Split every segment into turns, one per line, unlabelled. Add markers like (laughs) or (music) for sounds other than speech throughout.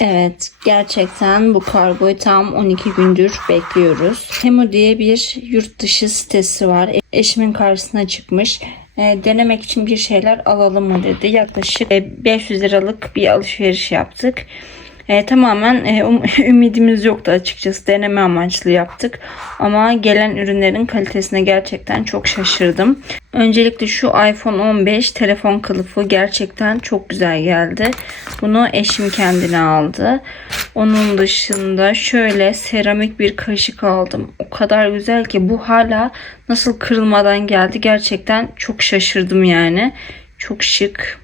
Evet, gerçekten bu kargoyu tam 12 gündür bekliyoruz. Temu diye bir yurt dışı sitesi var. E- Eşimin karşısına çıkmış. E, denemek için bir şeyler alalım mı dedi. Yaklaşık e, 500 liralık bir alışveriş yaptık. E, tamamen e, um- (laughs) ümidimiz yoktu açıkçası. Deneme amaçlı yaptık. Ama gelen ürünlerin kalitesine gerçekten çok şaşırdım. Öncelikle şu iPhone 15 telefon kılıfı gerçekten çok güzel geldi. Bunu eşim kendine aldı. Onun dışında şöyle seramik bir kaşık aldım. O kadar güzel ki bu hala nasıl kırılmadan geldi. Gerçekten çok şaşırdım yani. Çok şık.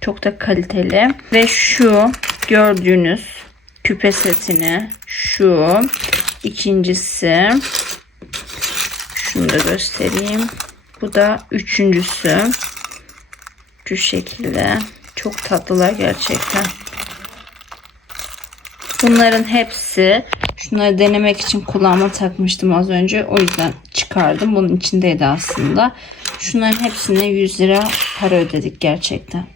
Çok da kaliteli. Ve şu gördüğünüz küpe setini şu ikincisi şunu da göstereyim. Bu da üçüncüsü. Şu şekilde. Çok tatlılar gerçekten. Bunların hepsi şunları denemek için kulağıma takmıştım az önce. O yüzden çıkardım. Bunun içindeydi aslında. Şunların hepsine 100 lira para ödedik gerçekten.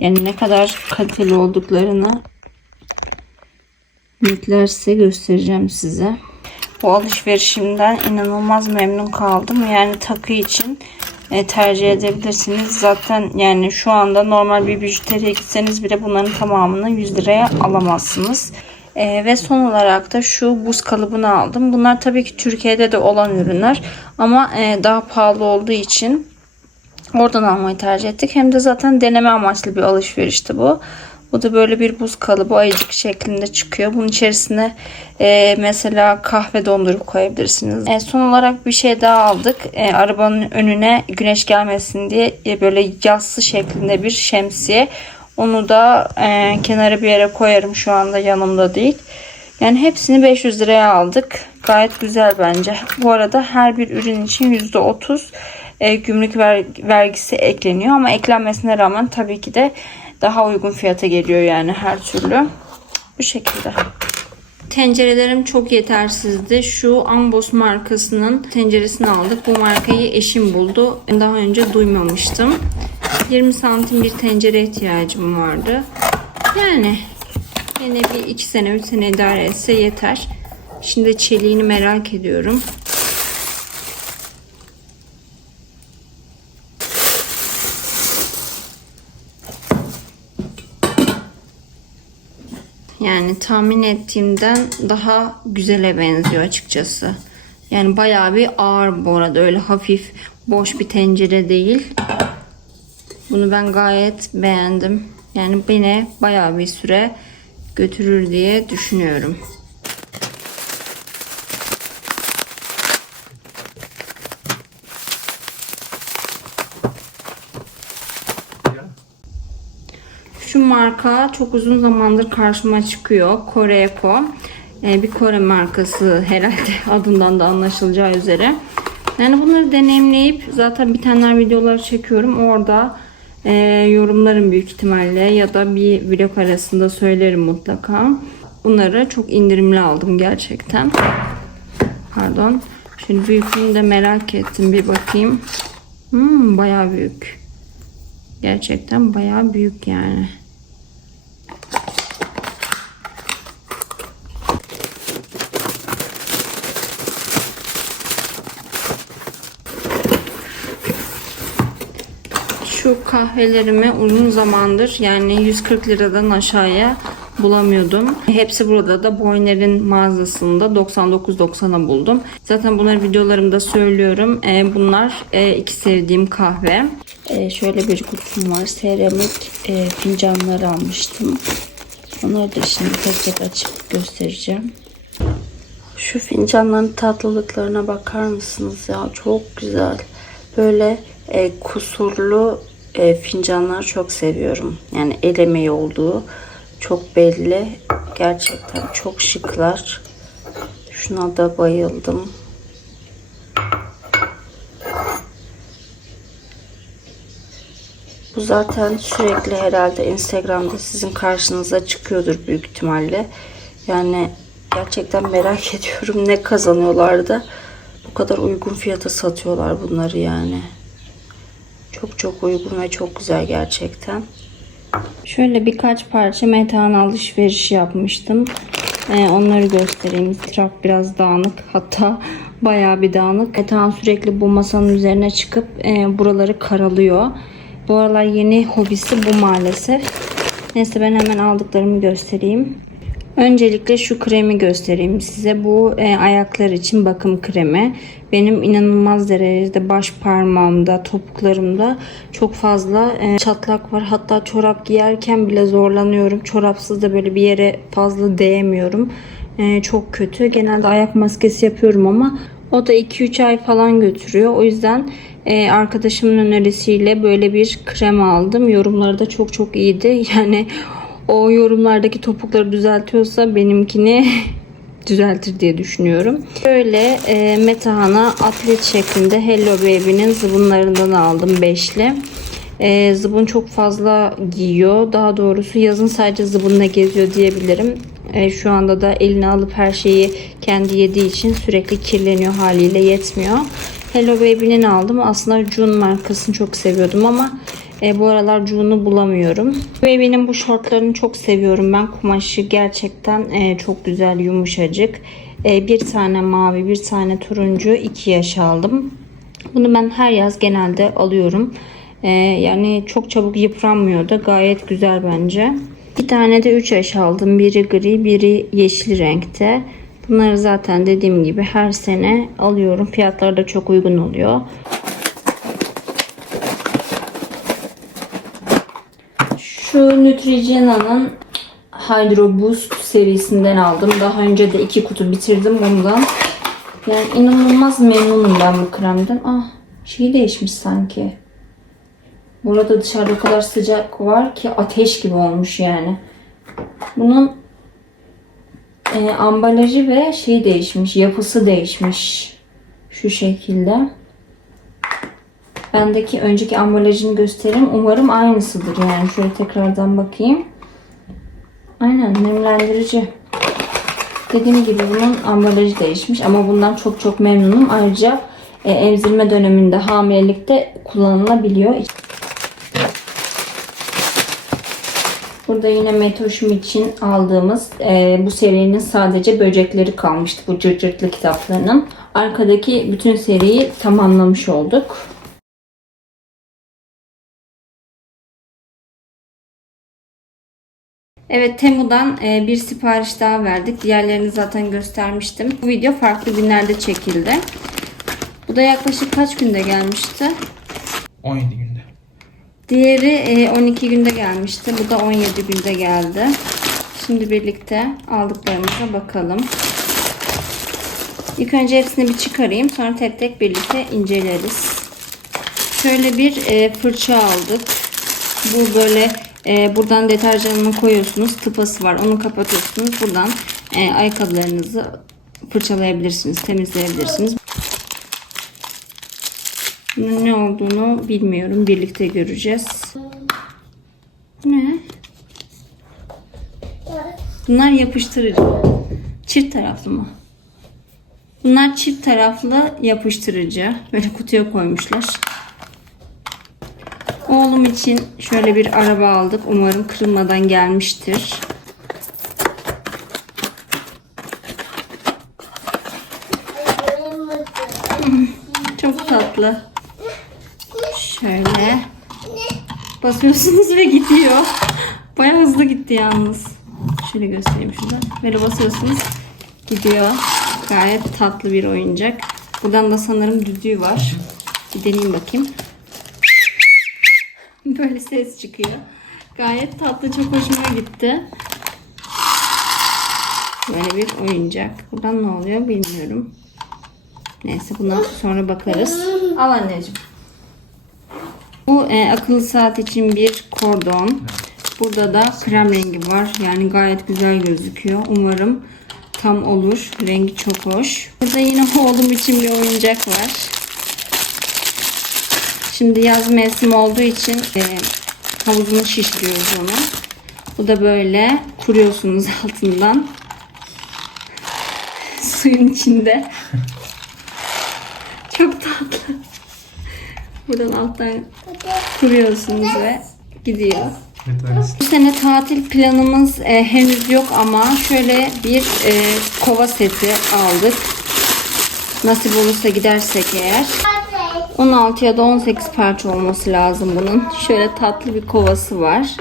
Yani ne kadar kaliteli olduklarını netlerse göstereceğim size. Bu alışverişimden inanılmaz memnun kaldım. Yani takı için e, tercih edebilirsiniz. Zaten yani şu anda normal bir bijuteriye gitseniz bile bunların tamamını 100 liraya alamazsınız. E, ve son olarak da şu buz kalıbını aldım. Bunlar tabii ki Türkiye'de de olan ürünler ama e, daha pahalı olduğu için oradan almayı tercih ettik. Hem de zaten deneme amaçlı bir alışverişti bu. Bu da böyle bir buz kalıbı ayıcık şeklinde çıkıyor. Bunun içerisine e, mesela kahve dondurup koyabilirsiniz. E, son olarak bir şey daha aldık. E, arabanın önüne güneş gelmesin diye e, böyle yassı şeklinde bir şemsiye. Onu da e, kenara bir yere koyarım şu anda yanımda değil. Yani hepsini 500 liraya aldık. Gayet güzel bence. Bu arada her bir ürün için %30 e, gümrük ver- vergisi ekleniyor. Ama eklenmesine rağmen tabii ki de daha uygun fiyata geliyor yani her türlü. Bu şekilde. Tencerelerim çok yetersizdi. Şu Ambos markasının tenceresini aldık. Bu markayı eşim buldu. Daha önce duymamıştım. 20 santim bir tencere ihtiyacım vardı. Yani yine bir 2 sene 3 sene idare etse yeter. Şimdi çeliğini merak ediyorum. Yani tahmin ettiğimden daha güzele benziyor açıkçası. Yani bayağı bir ağır bu arada. Öyle hafif boş bir tencere değil. Bunu ben gayet beğendim. Yani beni bayağı bir süre götürür diye düşünüyorum. Şu marka çok uzun zamandır karşıma çıkıyor. Koreeko. Ee, bir Kore markası herhalde (laughs) adından da anlaşılacağı üzere. Yani bunları deneyimleyip zaten bir tane videolar çekiyorum. Orada e, yorumlarım büyük ihtimalle ya da bir vlog arasında söylerim mutlaka. Bunları çok indirimli aldım gerçekten. Pardon. Şimdi büyüklüğünü de merak ettim. Bir bakayım. Hmm, bayağı büyük. Gerçekten bayağı büyük yani. Şu kahvelerimi uzun zamandır yani 140 liradan aşağıya bulamıyordum. Hepsi burada da Boyner'in mağazasında 99.90'a buldum. Zaten bunları videolarımda söylüyorum. Ee, bunlar e, iki sevdiğim kahve. Ee, şöyle bir kutum var. Seramik e, fincanlar almıştım. Onları da şimdi tek tek açıp göstereceğim. Şu fincanların tatlılıklarına bakar mısınız ya? Çok güzel. Böyle e, kusurlu e, fincanlar çok seviyorum. Yani el emeği olduğu çok belli. Gerçekten çok şıklar. Şuna da bayıldım. Bu zaten sürekli herhalde Instagram'da sizin karşınıza çıkıyordur büyük ihtimalle. Yani gerçekten merak (laughs) ediyorum ne kazanıyorlar da bu kadar uygun fiyata satıyorlar bunları yani. Çok çok uygun ve çok güzel gerçekten. Şöyle birkaç parça metan alışverişi yapmıştım. Ee, onları göstereyim. Trap biraz dağınık. Hatta (laughs) bayağı bir dağınık. Metan sürekli bu masanın üzerine çıkıp e, buraları karalıyor. Bu aralar yeni hobisi bu maalesef. Neyse ben hemen aldıklarımı göstereyim. Öncelikle şu kremi göstereyim size. Bu e, ayaklar için bakım kremi. Benim inanılmaz derecede baş parmağımda, topuklarımda çok fazla e, çatlak var. Hatta çorap giyerken bile zorlanıyorum. Çorapsız da böyle bir yere fazla değemiyorum. E, çok kötü. Genelde ayak maskesi yapıyorum ama o da 2-3 ay falan götürüyor. O yüzden e, arkadaşımın önerisiyle böyle bir krem aldım. Yorumları da çok çok iyiydi. (laughs) Yani o yorumlardaki topukları düzeltiyorsa benimkini (laughs) düzeltir diye düşünüyorum. Böyle e, Metahana atlet şeklinde Hello Baby'nin zıbınlarından aldım beşli. E, zıbın çok fazla giyiyor. Daha doğrusu yazın sadece zıbınla geziyor diyebilirim. E, şu anda da eline alıp her şeyi kendi yediği için sürekli kirleniyor haliyle yetmiyor. Hello Baby'nin aldım. Aslında June markasını çok seviyordum ama e, bu aralar June'u bulamıyorum. Baby'nin bu şortlarını çok seviyorum ben. Kumaşı gerçekten e, çok güzel, yumuşacık. E, bir tane mavi, bir tane turuncu, iki yaş aldım. Bunu ben her yaz genelde alıyorum. E, yani çok çabuk yıpranmıyor da gayet güzel bence. Bir tane de 3 yaş aldım. Biri gri, biri yeşil renkte. Bunları zaten dediğim gibi her sene alıyorum. Fiyatları da çok uygun oluyor. Neutrogena'nın Hydro Boost serisinden aldım. Daha önce de iki kutu bitirdim bundan. Yani inanılmaz memnunum ben bu kremden. Ah şey değişmiş sanki. Burada dışarıda o kadar sıcak var ki ateş gibi olmuş yani. Bunun e, ambalajı ve şey değişmiş. Yapısı değişmiş. Şu şekilde. Bendeki önceki ambalajını göstereyim. Umarım aynısıdır yani. Şöyle tekrardan bakayım. Aynen nemlendirici. Dediğim gibi bunun ambalajı değişmiş ama bundan çok çok memnunum. Ayrıca e, emzirme döneminde hamilelikte kullanılabiliyor. Burada yine Metoşum için aldığımız e, bu serinin sadece böcekleri kalmıştı bu cırcırtlı kitaplarının. Arkadaki bütün seriyi tamamlamış olduk. Evet Temu'dan e, bir sipariş daha verdik. Diğerlerini zaten göstermiştim. Bu video farklı günlerde çekildi. Bu da yaklaşık kaç günde gelmişti?
17 günde.
Diğeri e, 12 günde gelmişti. Bu da 17 günde geldi. Şimdi birlikte aldıklarımıza bakalım. İlk önce hepsini bir çıkarayım. Sonra tek tek birlikte inceleriz. Şöyle bir e, fırça aldık. Bu böyle e, buradan deterjanını koyuyorsunuz. Tıpası var. Onu kapatıyorsunuz. Buradan e, ayakkabılarınızı fırçalayabilirsiniz. Temizleyebilirsiniz. Ne olduğunu bilmiyorum. Birlikte göreceğiz. Ne? Bunlar yapıştırıcı. Çift taraflı mı? Bunlar çift taraflı yapıştırıcı. Böyle kutuya koymuşlar. Oğlum için şöyle bir araba aldık. Umarım kırılmadan gelmiştir. Çok tatlı. Şöyle. Basıyorsunuz ve gidiyor. Bayağı hızlı gitti yalnız. Şöyle göstereyim şurada. Böyle basıyorsunuz. Gidiyor. Gayet tatlı bir oyuncak. Buradan da sanırım düdüğü var. Bir deneyeyim bakayım. (laughs) Böyle ses çıkıyor. Gayet tatlı. Çok hoşuma gitti. Böyle bir oyuncak. Buradan ne oluyor bilmiyorum. Neyse buna sonra bakarız. Al anneciğim. Bu e, akıllı saat için bir kordon. Burada da krem rengi var. Yani gayet güzel gözüküyor. Umarım tam olur. Rengi çok hoş. Burada yine (laughs) oğlum için bir oyuncak var. Şimdi yaz mevsimi olduğu için e, havuzunu şişiriyoruz onu. Bu da böyle kuruyorsunuz (laughs) altından. Suyun içinde. (laughs) Çok tatlı. Buradan alttan kuruyorsunuz ve gidiyor. Bu sene tatil planımız e, henüz yok ama şöyle bir e, kova seti aldık. Nasip olursa gidersek eğer. 16 ya da 18 parça olması lazım bunun. Şöyle tatlı bir kovası var.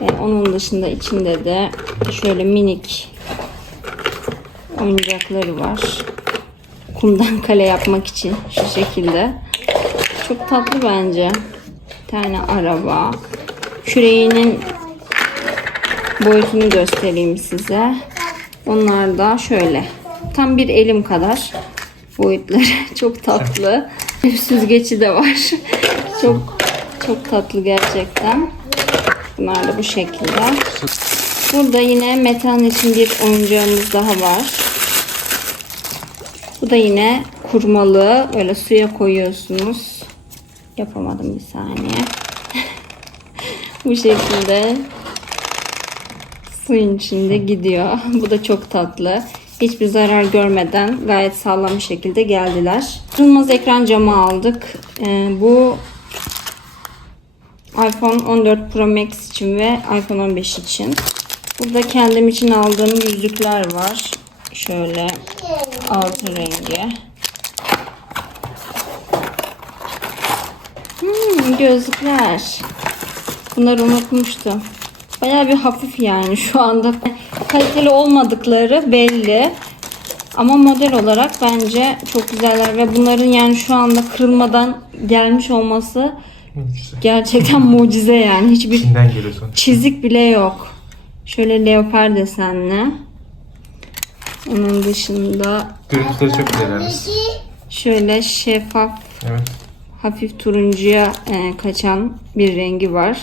E, onun dışında içinde de şöyle minik oyuncakları var. Kumdan (laughs) kale yapmak için şu şekilde. Çok tatlı bence. Bir tane araba. Küreğinin boyutunu göstereyim size. Onlar da şöyle. Tam bir elim kadar boyutları. (laughs) Çok tatlı. Süzgeci de var. Çok çok tatlı gerçekten. Bunlar da bu şekilde. Burada yine metan için bir oyuncağımız daha var. Bu da yine kurmalı. Böyle suya koyuyorsunuz. Yapamadım bir saniye. (laughs) bu şekilde suyun içinde gidiyor. Bu da çok tatlı. Hiçbir zarar görmeden gayet sağlam bir şekilde geldiler. Kırılmaz ekran camı aldık. Ee, bu iPhone 14 Pro Max için ve iPhone 15 için. Burada kendim için aldığım yüzükler var. Şöyle altın rengi. Hmm, gözlükler. Bunları unutmuştum. Bayağı bir hafif yani şu anda. Kaliteli olmadıkları belli. Ama model olarak bence çok güzeller ve bunların yani şu anda kırılmadan gelmiş olması
Mucize.
gerçekten (laughs) mucize yani. Hiçbir
geliyor
çizik bile yok. Şöyle leopar desenli. Onun dışında
Görüntüleri çok güzel yalnız.
şöyle şeffaf
Evet.
hafif turuncuya e, kaçan bir rengi var.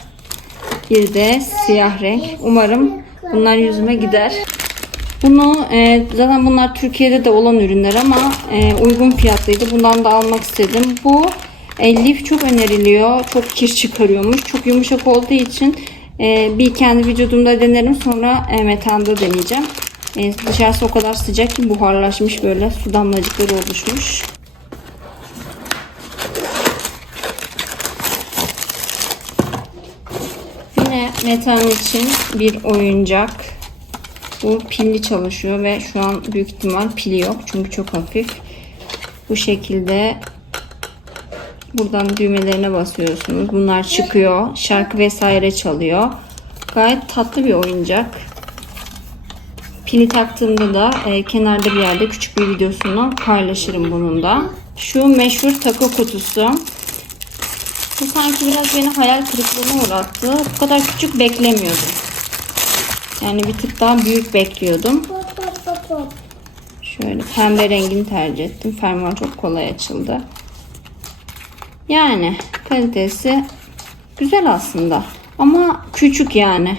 Bir de siyah renk. Umarım bunlar yüzüme gider. Bunu e, zaten bunlar Türkiye'de de olan ürünler ama e, uygun fiyatlıydı. Bundan da almak istedim. Bu e, lif çok öneriliyor. Çok kir çıkarıyormuş. Çok yumuşak olduğu için e, bir kendi vücudumda denerim. Sonra e, metanda deneyeceğim. E, dışarısı o kadar sıcak ki buharlaşmış böyle su damlacıkları oluşmuş. Yine metan için bir oyuncak. Bu pilli çalışıyor ve şu an büyük ihtimal pili yok çünkü çok hafif. Bu şekilde buradan düğmelerine basıyorsunuz. Bunlar çıkıyor. Şarkı vesaire çalıyor. Gayet tatlı bir oyuncak. Pili taktığımda da e, kenarda bir yerde küçük bir videosunu paylaşırım bunun da. Şu meşhur takı kutusu. Bu sanki biraz beni hayal kırıklığına uğrattı. Bu kadar küçük beklemiyordum. Yani bir tık daha büyük bekliyordum. Şöyle pembe rengini tercih ettim. Fermuar çok kolay açıldı. Yani kalitesi güzel aslında. Ama küçük yani.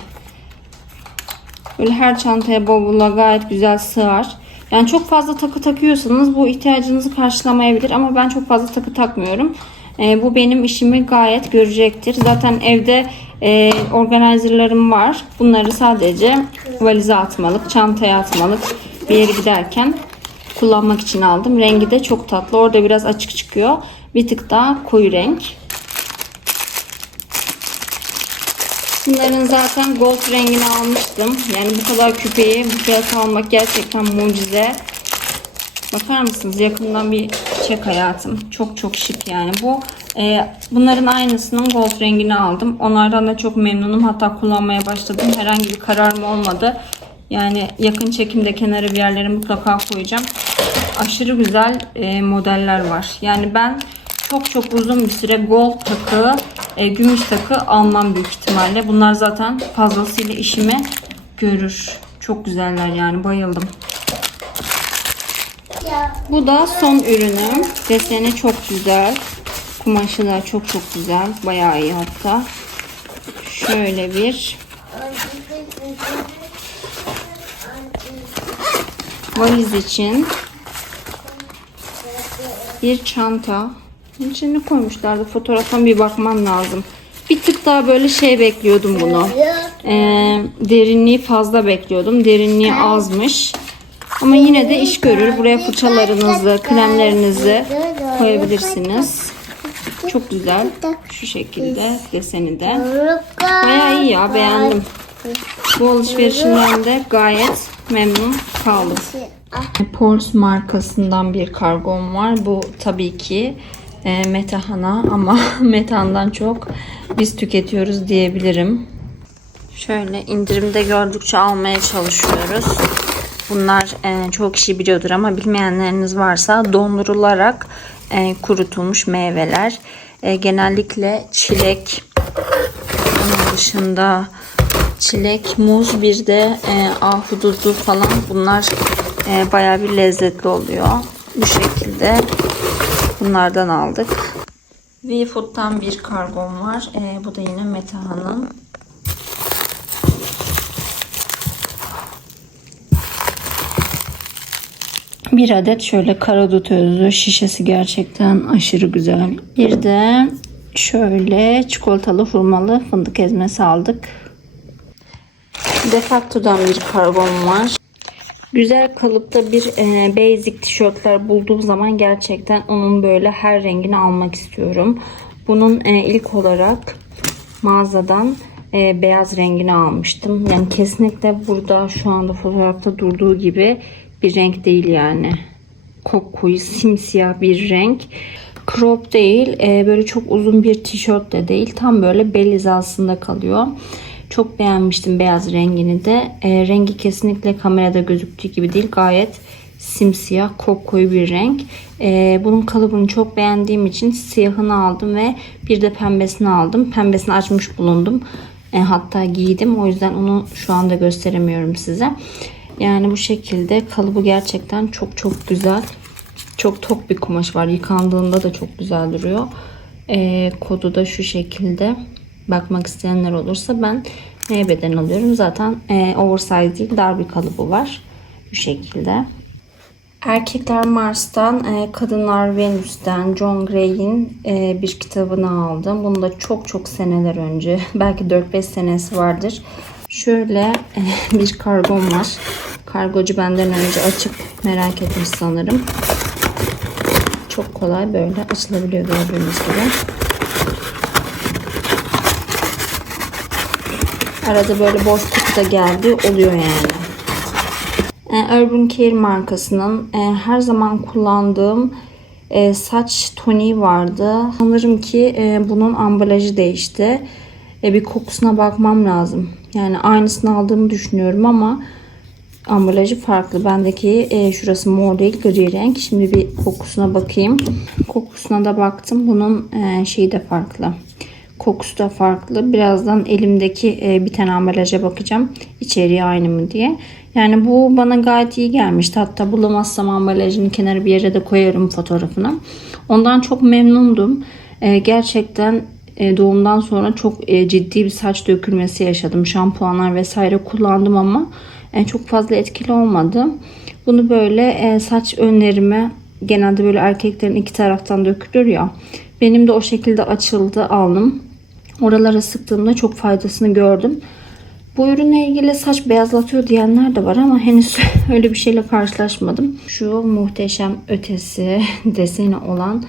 Böyle her çantaya bavula gayet güzel sığar. Yani çok fazla takı takıyorsanız bu ihtiyacınızı karşılamayabilir ama ben çok fazla takı takmıyorum. Ee, bu benim işimi gayet görecektir. Zaten evde e, organizerlarım var. Bunları sadece valize atmalık, çantaya atmalık bir yere giderken kullanmak için aldım. Rengi de çok tatlı. Orada biraz açık çıkıyor. Bir tık daha koyu renk. Bunların zaten gold rengini almıştım. Yani bu kadar küpeyi bu fiyata almak gerçekten mucize. Bakar mısınız? Yakından bir çek hayatım. Çok çok şık yani. Bu e, bunların aynısının gold rengini aldım. Onlardan da çok memnunum. Hatta kullanmaya başladım. Herhangi bir kararım olmadı. Yani yakın çekimde kenara bir yerlere mutlaka koyacağım. Aşırı güzel e, modeller var. Yani ben çok çok uzun bir süre gold takı, e, gümüş takı almam büyük ihtimalle. Bunlar zaten fazlasıyla işimi görür. Çok güzeller yani bayıldım. Bu da son ürünüm. Deseni çok güzel. Kumaşı da çok çok güzel. Bayağı iyi hatta. Şöyle bir valiz için bir çanta. İçine koymuşlardı. Fotoğraftan bir bakmam lazım. Bir tık daha böyle şey bekliyordum bunu. Ee, derinliği fazla bekliyordum. Derinliği azmış. Ama yine de iş görür. Buraya fırçalarınızı, kremlerinizi koyabilirsiniz. Çok güzel. Şu şekilde deseni de. Bayağı iyi ya beğendim. Bu alışverişimden de gayet memnun kaldım. Pors markasından bir kargom var. Bu tabii ki e, Metahana ama (laughs) Metahan'dan çok biz tüketiyoruz diyebilirim. Şöyle indirimde gördükçe almaya çalışıyoruz. Bunlar e, çok kişi biliyordur ama bilmeyenleriniz varsa dondurularak e, kurutulmuş meyveler. E, genellikle çilek, onun dışında çilek, muz bir de e, ahududu falan bunlar e, bayağı bir lezzetli oluyor. Bu şekilde bunlardan aldık. V-Food'dan bir kargom var. E, bu da yine Metaha'nın. Bir adet şöyle karadut özlü şişesi gerçekten aşırı güzel. Bir de şöyle çikolatalı hurmalı fındık ezmesi aldık. Defacto'dan bir kargom var. Güzel kalıpta bir e, basic tişörtler bulduğum zaman gerçekten onun böyle her rengini almak istiyorum. Bunun e, ilk olarak mağazadan e, beyaz rengini almıştım. Yani kesinlikle burada şu anda fotoğrafta durduğu gibi bir renk değil yani. Kokuyu simsiyah bir renk. Crop değil, e, böyle çok uzun bir tişört de değil. Tam böyle bel hizasında kalıyor. Çok beğenmiştim beyaz rengini de. E, rengi kesinlikle kamerada gözüktüğü gibi değil. Gayet simsiyah, koyu bir renk. E, bunun kalıbını çok beğendiğim için siyahını aldım ve bir de pembesini aldım. Pembesini açmış bulundum. E, hatta giydim. O yüzden onu şu anda gösteremiyorum size. Yani bu şekilde kalıbı gerçekten çok çok güzel. Çok tok bir kumaş var. Yıkandığında da çok güzel duruyor. E, kodu da şu şekilde. Bakmak isteyenler olursa ben neye beden alıyorum? Zaten e, oversize değil dar bir kalıbı var. Bu şekilde. Erkekler Mars'tan, e, Kadınlar Venüs'ten John Gray'in e, bir kitabını aldım. Bunu da çok çok seneler önce, (laughs) belki 4-5 senesi vardır. Şöyle (laughs) bir kargom var. Kargocu benden önce açıp merak etmiş sanırım. Çok kolay böyle açılabiliyor gördüğünüz gibi. Arada böyle boş kutu da geldi oluyor yani. E, Urban Care markasının e, her zaman kullandığım e, saç toniği vardı. Sanırım ki bunun ambalajı değişti. Bir kokusuna bakmam lazım. Yani aynısını aldığımı düşünüyorum ama ambalajı farklı. Bendeki e, şurası mor değil gri renk. Şimdi bir kokusuna bakayım. Kokusuna da baktım. Bunun e, şeyi de farklı. Kokusu da farklı. Birazdan elimdeki e, bir tane ambalaja bakacağım. İçeriği aynı mı diye. Yani bu bana gayet iyi gelmişti. Hatta bulamazsam ambalajını kenara bir yere de koyarım fotoğrafını. Ondan çok memnundum. E, gerçekten doğumdan sonra çok e, ciddi bir saç dökülmesi yaşadım. Şampuanlar vesaire kullandım ama e, çok fazla etkili olmadı. Bunu böyle e, saç önlerime genelde böyle erkeklerin iki taraftan dökülür ya. Benim de o şekilde açıldı alnım. Oralara sıktığımda çok faydasını gördüm. Bu ürünle ilgili saç beyazlatıyor diyenler de var ama henüz (laughs) öyle bir şeyle karşılaşmadım. Şu muhteşem ötesi (laughs) deseni olan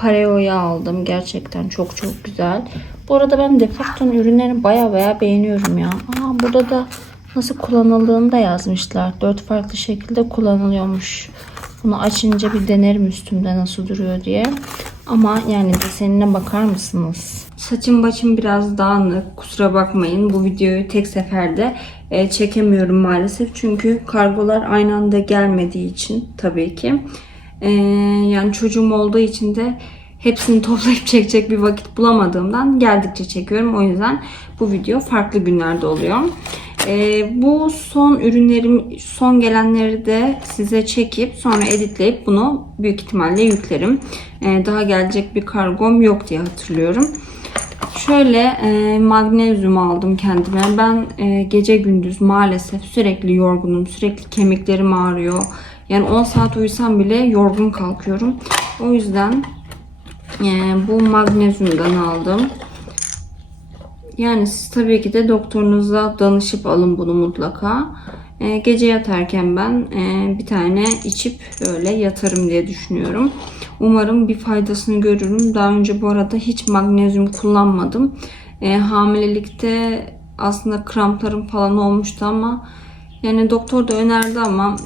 Pareo'yu aldım. Gerçekten çok çok güzel. Bu arada ben Defacto'nun ürünlerini baya baya beğeniyorum ya. Aa, burada da nasıl kullanıldığını da yazmışlar. Dört farklı şekilde kullanılıyormuş. Bunu açınca bir denerim üstümde nasıl duruyor diye. Ama yani desenine bakar mısınız? Saçım başım biraz dağınık. Kusura bakmayın. Bu videoyu tek seferde e, çekemiyorum maalesef. Çünkü kargolar aynı anda gelmediği için tabii ki. E, yani çocuğum olduğu için de hepsini (laughs) toplayıp çekecek bir vakit bulamadığımdan geldikçe çekiyorum. O yüzden bu video farklı günlerde oluyor. Ee, bu son ürünlerim, son gelenleri de size çekip sonra editleyip bunu büyük ihtimalle yüklerim. Ee, daha gelecek bir kargom yok diye hatırlıyorum. Şöyle e, magnezyum aldım kendime. Ben e, gece gündüz maalesef sürekli yorgunum. Sürekli kemiklerim ağrıyor. Yani 10 saat uyusam bile yorgun kalkıyorum. O yüzden e, bu magnezyumdan aldım. Yani siz tabii ki de doktorunuza danışıp alın bunu mutlaka. Ee, gece yatarken ben e, bir tane içip böyle yatarım diye düşünüyorum. Umarım bir faydasını görürüm. Daha önce bu arada hiç magnezyum kullanmadım. E, hamilelikte aslında kramplarım falan olmuştu ama yani doktor da önerdi ama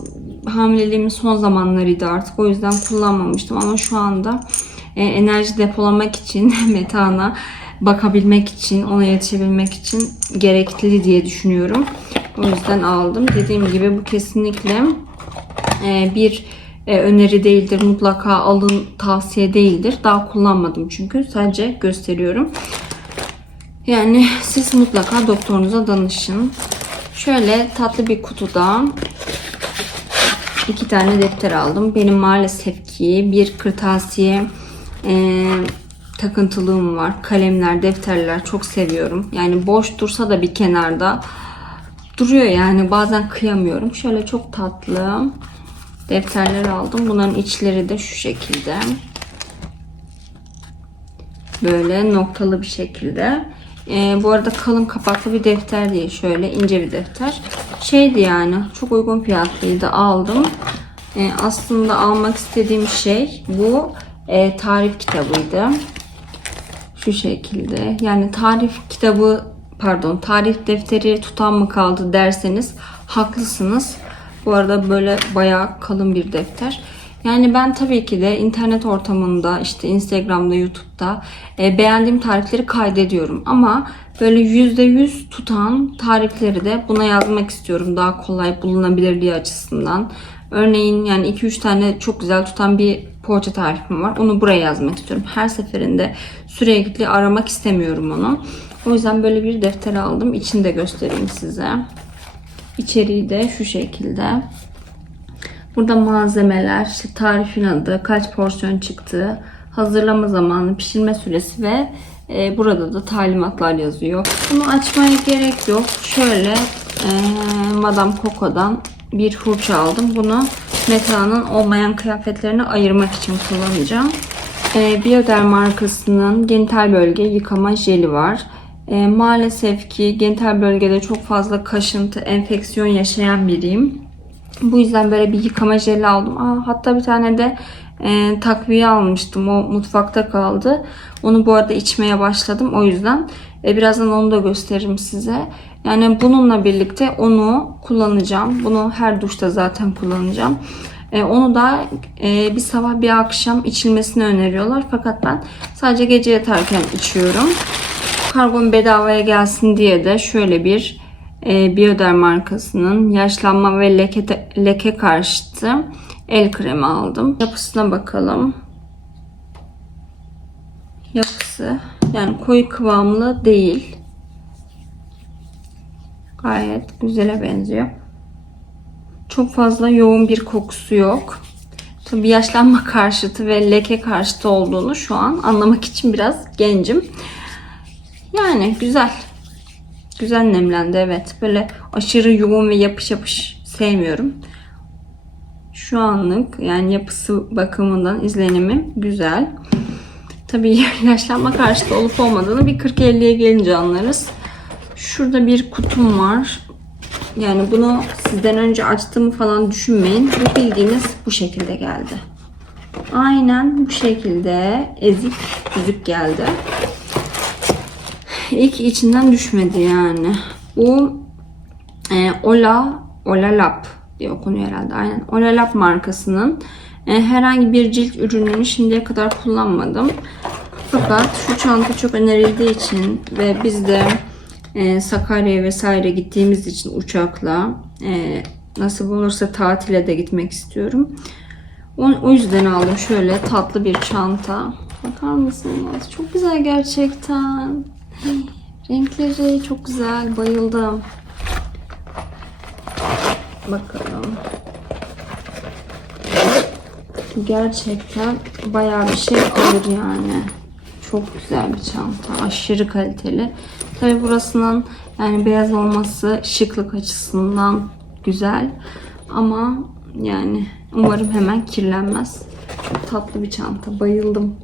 hamileliğimin son zamanlarıydı artık. O yüzden kullanmamıştım ama şu anda e, enerji depolamak için (laughs) metana bakabilmek için, ona yetişebilmek için gerekli diye düşünüyorum. O yüzden aldım. Dediğim gibi bu kesinlikle e, bir e, öneri değildir. Mutlaka alın tavsiye değildir. Daha kullanmadım çünkü. Sadece gösteriyorum. Yani siz mutlaka doktorunuza danışın. Şöyle tatlı bir kutuda iki tane defter aldım. Benim maalesef ki bir kırtasiye e, takıntılığım var. Kalemler, defterler çok seviyorum. Yani boş dursa da bir kenarda duruyor yani. Bazen kıyamıyorum. Şöyle çok tatlı defterler aldım. Bunların içleri de şu şekilde. Böyle noktalı bir şekilde. Ee, bu arada kalın kapaklı bir defter değil. Şöyle ince bir defter. Şeydi yani çok uygun fiyatlıydı. Aldım. Ee, aslında almak istediğim şey bu e, tarif kitabıydı. Şu şekilde. Yani tarif kitabı pardon tarif defteri tutan mı kaldı derseniz haklısınız. Bu arada böyle bayağı kalın bir defter. Yani ben tabii ki de internet ortamında işte Instagram'da, YouTube'da e, beğendiğim tarifleri kaydediyorum. Ama böyle %100 tutan tarifleri de buna yazmak istiyorum. Daha kolay bulunabilirliği açısından. Örneğin yani 2-3 tane çok güzel tutan bir poğaça tarifim var. Onu buraya yazmak istiyorum. Her seferinde sürekli aramak istemiyorum onu. O yüzden böyle bir defter aldım. İçini de göstereyim size. İçeriği de şu şekilde. Burada malzemeler, işte tarifin adı, kaç porsiyon çıktığı, hazırlama zamanı, pişirme süresi ve e, burada da talimatlar yazıyor. Bunu açmaya gerek yok. Şöyle e, Madame Coco'dan bir fırça aldım. Bunu Meta'nın olmayan kıyafetlerini ayırmak için kullanacağım. E, Bioder markasının genital bölge yıkama jeli var. E, maalesef ki genital bölgede çok fazla kaşıntı, enfeksiyon yaşayan biriyim. Bu yüzden böyle bir yıkama jeli aldım. Aa, hatta bir tane de e, takviye almıştım. O mutfakta kaldı. Onu bu arada içmeye başladım. O yüzden e, birazdan onu da gösteririm size. Yani bununla birlikte onu kullanacağım. Bunu her duşta zaten kullanacağım. E, onu da e, bir sabah bir akşam içilmesini öneriyorlar. Fakat ben sadece gece yatarken içiyorum. Karbon bedavaya gelsin diye de şöyle bir e, Bioder markasının yaşlanma ve leke, leke karşıtı el kremi aldım. Yapısına bakalım. Yapısı yani koyu kıvamlı değil. Gayet güzele benziyor. Çok fazla yoğun bir kokusu yok. Tabii yaşlanma (laughs) karşıtı ve leke karşıtı olduğunu şu an anlamak için biraz gencim. Yani güzel. Güzel nemlendi evet. Böyle aşırı yoğun ve yapış yapış sevmiyorum. Şu anlık yani yapısı bakımından izlenimim güzel. Tabii (laughs) yaşlanma karşıtı olup olmadığını bir 40-50'ye gelince anlarız. Şurada bir kutum var. Yani bunu sizden önce açtığımı falan düşünmeyin. Bu bildiğiniz bu şekilde geldi. Aynen bu şekilde ezik yüzük geldi. İlk içinden düşmedi yani. Bu e, Ola Ola Lab diye okunuyor herhalde. Aynen. Ola Lab markasının e, herhangi bir cilt ürününü şimdiye kadar kullanmadım. Fakat şu çanta çok önerildiği için ve biz de e, Sakarya'ya vesaire gittiğimiz için uçakla e, nasıl olursa tatile de gitmek istiyorum. O, o yüzden aldım şöyle tatlı bir çanta. Bakar mısınız? Çok güzel gerçekten. Renkleri çok güzel. Bayıldım. Bakalım. Gerçekten bayağı bir şey alır yani. Çok güzel bir çanta. Aşırı kaliteli. Tabi burasının yani beyaz olması şıklık açısından güzel. Ama yani umarım hemen kirlenmez. Çok tatlı bir çanta. Bayıldım.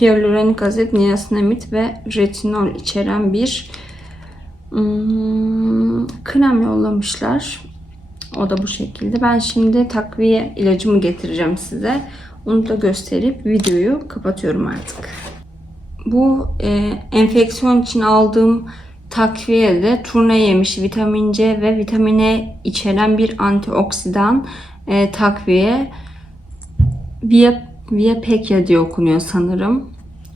Hyaluronik azit, niasinamid ve retinol içeren bir hmm, krem yollamışlar. O da bu şekilde. Ben şimdi takviye ilacımı getireceğim size. Onu da gösterip videoyu kapatıyorum artık. Bu e, enfeksiyon için aldığım takviyede turna yemişi, vitamin C ve vitamin E içeren bir antioksidan e, takviye. Via, Via Pekya diye okunuyor sanırım.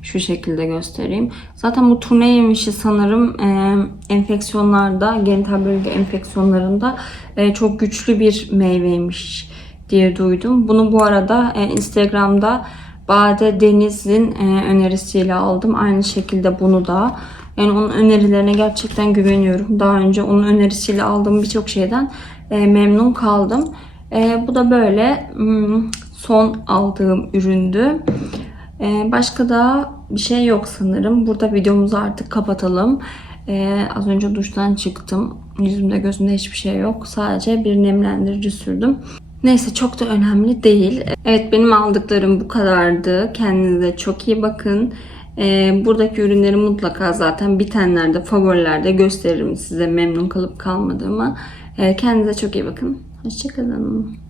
Şu şekilde göstereyim. Zaten bu turna yemişi sanırım e, enfeksiyonlarda, genital bölge enfeksiyonlarında e, çok güçlü bir meyveymiş diye duydum. Bunu bu arada e, Instagram'da Bade Deniz'in e, önerisiyle aldım. Aynı şekilde bunu da. Yani onun önerilerine gerçekten güveniyorum. Daha önce onun önerisiyle aldığım birçok şeyden e, memnun kaldım. E, bu da böyle hmm, son aldığım üründü. E, başka da bir şey yok sanırım. Burada videomuzu artık kapatalım. E, az önce duştan çıktım. Yüzümde gözümde hiçbir şey yok. Sadece bir nemlendirici sürdüm. Neyse çok da önemli değil. Evet benim aldıklarım bu kadardı. Kendinize çok iyi bakın. Ee, buradaki ürünleri mutlaka zaten bitenlerde, favorilerde gösteririm size memnun kalıp kalmadığımı. Ee, kendinize çok iyi bakın. Hoşçakalın.